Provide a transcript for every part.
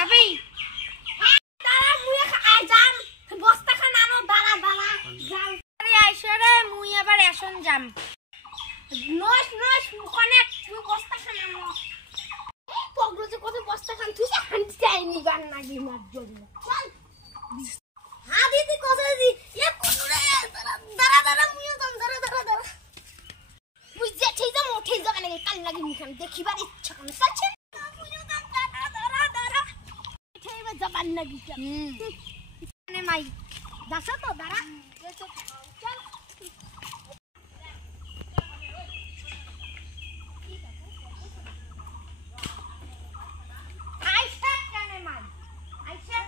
যাবি তারা মুই আই যাম বস্তা খান আনো দাঁড়া দাঁড়া যাও আরে আইসরে মুই আবার এখন যাম নস নস কোনে তুই বস্তা খান আনো পগলো যে কত বস্তা খান তুই হাঁটি যাইনি গান নাকি মার জন্য চল হ্যাঁ দিদি কোথায় দি এ কোনরে দাঁড়া দাঁড়া মুইও যাম দাঁড়া দাঁড়া দাঁড়া মুই যে ঠিক যাম ওঠে যাবে নাকি কাল লাগি মুখান দেখিবার ইচ্ছা কোন চলছে মুইও যাম দাঁড়া দাঁড়া দাঁড়া ঠিকই যাবার নাকি মানে মাই যাস তো দাঁড়া চল আইসা কেন মাই আইসা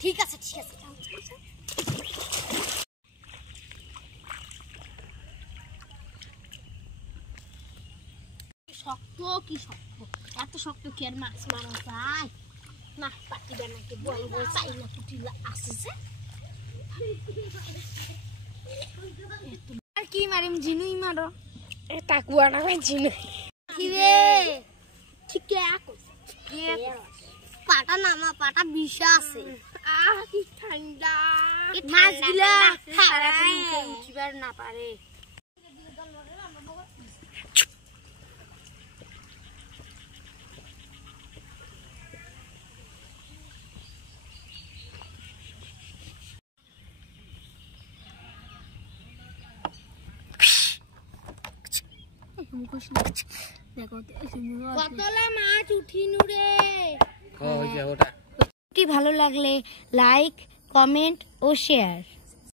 ঠিক আছে ঠিক আছে শক্ত কি শক্ত এত শক্ত কি আর মাছ মারা যায় না পাটিবে নাকি বলবো চাই না পুটিলা আসছে আর কি মারিম জিনুই মারো এ তাকুয়া না জিনু কি রে ঠিক আছে পাটা নামা পাটা বিষা আছে কি ঠান্ডা মাছগুলা তাড়াতাড়ি উঠিবার না পারে কতলা মাছ উঠিনু রে ভালো লাগলে লাইক কমেন্ট ও শেয়ার।